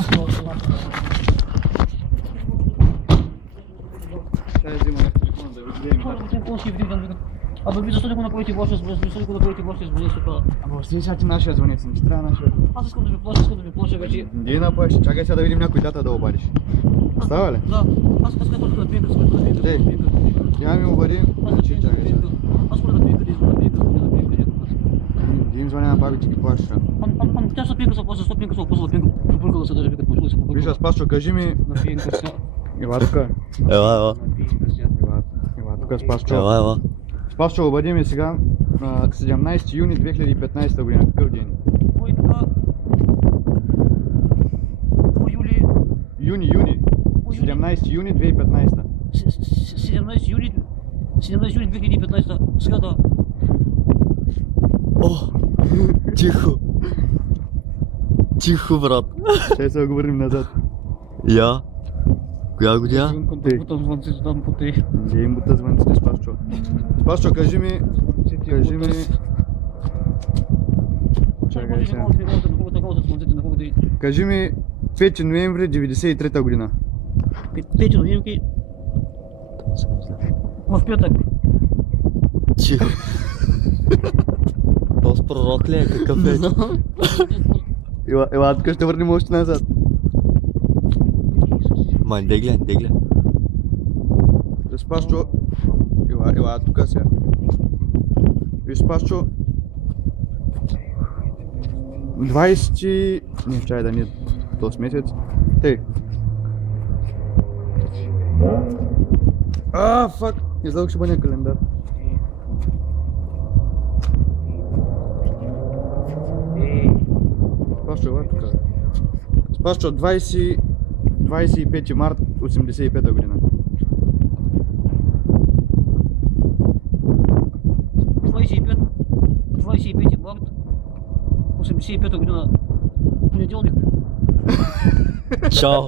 Сейчас взиму на телефон, да видим. Абе, ви защо не го направите ваше сбрез? Защо не го направите ваше сбрез тук? Ама сега ти нашия звънец, не ти трябва нашия. Аз искам да ви плаща, искам да ви плаща вече. Ги напаш, чакай сега да видим някой дата да обадиш. Става ли? Да, аз искам да пинка, искам да пинка. Дей, я ми обади, значи чакай сега. Аз искам да пинка, да пинка. Ги им звъня на баби, че ги плаща. Тя ще пинка, защо пинка, попърка да се държи, пинка, почули се попърка. Виж, Спасчо, кажи ми... На пинка сега. Ела тук. Ела. Ела тук, Спасчо. Ела. Спасчо, обади ми сега 17 юни 2015 година. Какъв ден? Кой така? Кой юли? Юни. 17 юни 2015. 17 юни 2015, сряда. О, тихо. Тихо, брат. Ще се оговорим назад. Я? Коя година? Бутам звънците там по тъй. Где им бута звънците, Спасчо? Спасчо, кажи ми... Чакай сега. Кажи ми 5 ноември 93 година. 5 ноември в петък. Тихо. Този пророк ли е? Какъв е? Ела, тук ще върнем още назад. Май, дегля. Спасчо... Ела, тук сега. Виж, Спасчо... 20... Не, чай да не е този месец. Тей. Фак! Излъг ще бъде календар. Спасчо, ела тук. Спасчо, 25 март 85 година. 25 март 85 година. Понеделник. Чао.